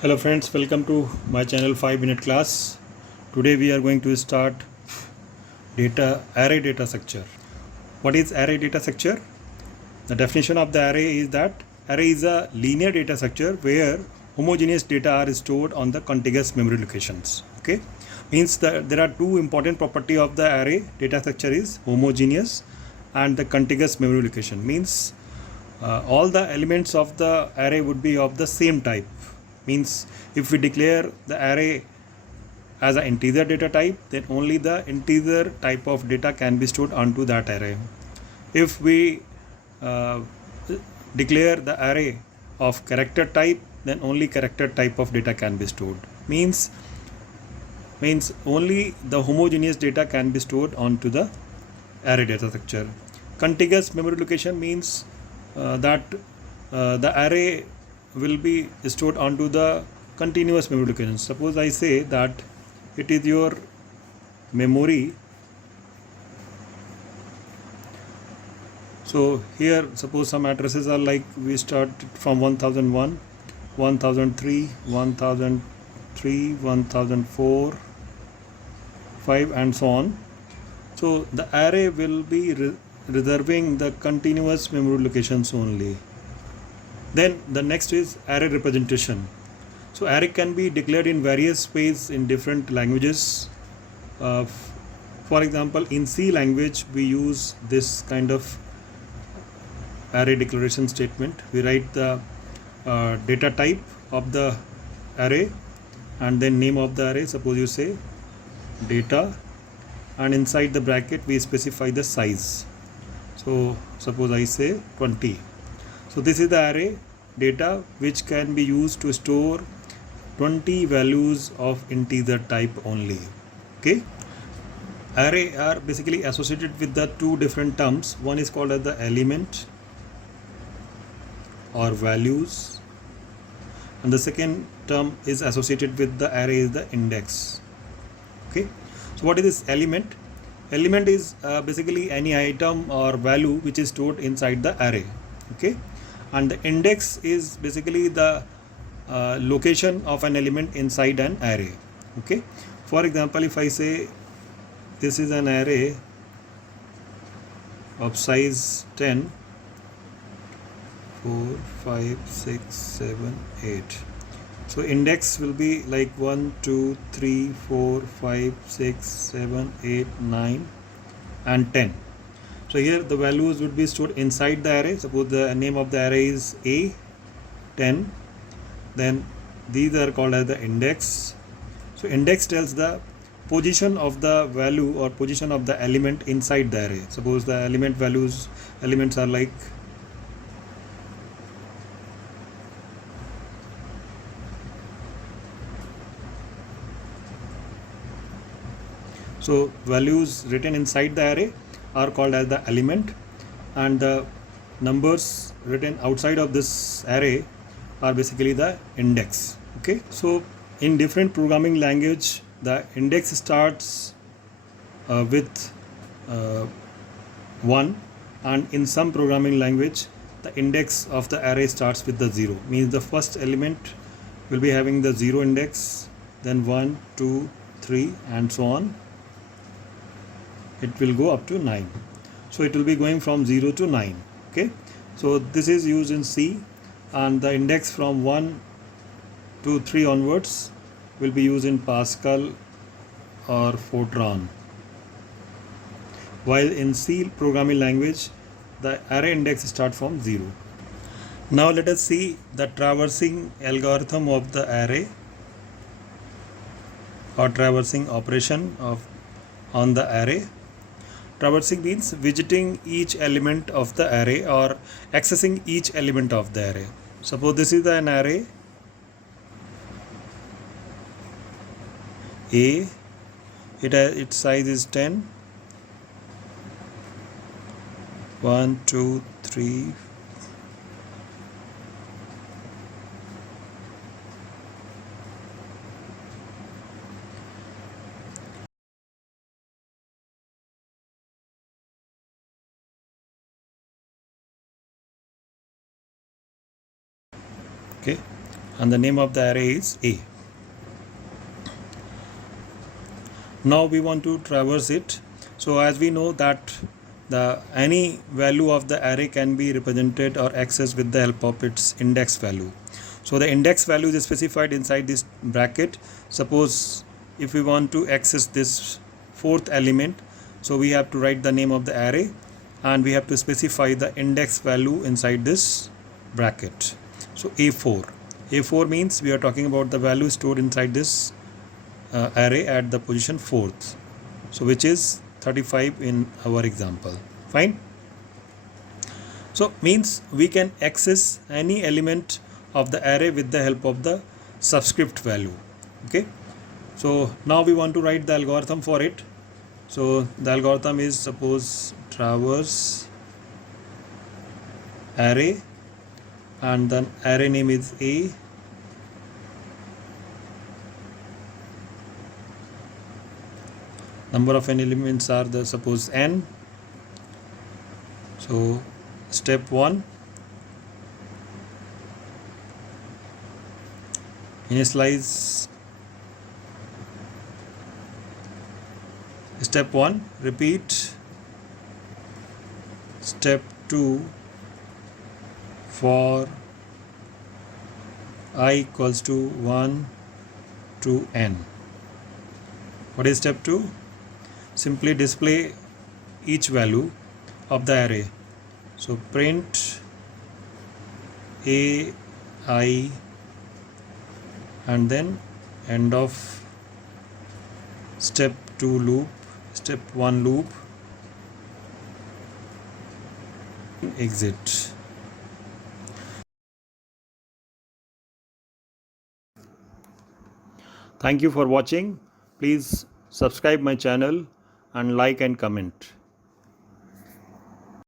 Hello friends, welcome to my channel 5 minute class. Today we are going to start array data structure. What is array data structure? The definition of the array is that array is a linear data structure where homogeneous data are stored on the contiguous memory locations. Okay, means that there are two important property of the array data structure is homogeneous and the contiguous memory location. Means all the elements of the array would be of the same type. Means if we declare the array as an integer data type, then only the integer type of data can be stored onto that array. If we uh, declare the array of character type, then only character type of data can be stored. Means only the homogeneous data can be stored onto the array data structure. Contiguous memory location means that the array will be stored onto the continuous memory location. Suppose I say that it is your memory. So here suppose some addresses are like we start from 1001, 1003, 1003, 1004, 5 and so on. So the array will be reserving the continuous memory locations only. Then the next is array representation. So array can be declared in various ways in different languages. For example, in C language we use this kind of array declaration statement. We write the data type of the array and then name of the array. Suppose you say data, and inside the bracket we specify the size. So suppose I say 20. So this is the array data which can be used to store 20 values of integer type only. Okay, array are basically associated with the two different terms. One is called as the element or values, and the second term is associated with the array is the index. Okay, so what is this element? Element is basically any item or value which is stored inside the array. Okay, and the index is basically the location of an element inside an array. Okay, for example, if I say this is an array of size 10, 4, 5, 6, 7, 8. So index will be like 1, 2, 3, 4, 5, 6, 7, 8, 9 and 10. So here the values would be stored inside the array. Suppose the name of the array is A10, then these are called as the index. So index tells the position of the value or position of the element inside the array. Suppose the elements are like so values written inside the array are called as the element, and the numbers written outside of this array are basically the index. Okay, so in different programming language the index starts with 1, and in some programming language the index of the array starts with the 0. Means the first element will be having the 0 index, then 1, 2, 3 and so on. It will go up to 9. So it will be going from 0 to 9. Okay, so this is used in C, and the index from 1 to 3 onwards will be used in Pascal or Fortran. While in C programming language the array index starts from 0. Now let us see the traversing algorithm of the array or traversing operation on the array. Traversing means visiting each element of the array or accessing each element of the array. Suppose this is an array A, its size is 10, 1, 2, 3, okay, and the name of the array is A. Now we want to traverse it. So as we know that any value of the array can be represented or accessed with the help of its index value. So the index value is specified inside this bracket. Suppose if we want to access this fourth element, so we have to write the name of the array and we have to specify the index value inside this bracket. So A4. A4 means we are talking about the value stored inside this array at the position 4th, so which is 35 in our example. Fine. So means we can access any element of the array with the help of the subscript value. Okay, so now we want to write the algorithm for it. So the algorithm is, suppose, traverse array and then array name is A, number of n elements are the, suppose, n. So step 1, initialize. Step 1, repeat. Step 2, for I equals to 1 to n. What is step 2? Simply display each value of the array. So print a I and then end of step 2 loop, step 1 loop, exit. Thank you for watching. Please subscribe my channel and like and comment.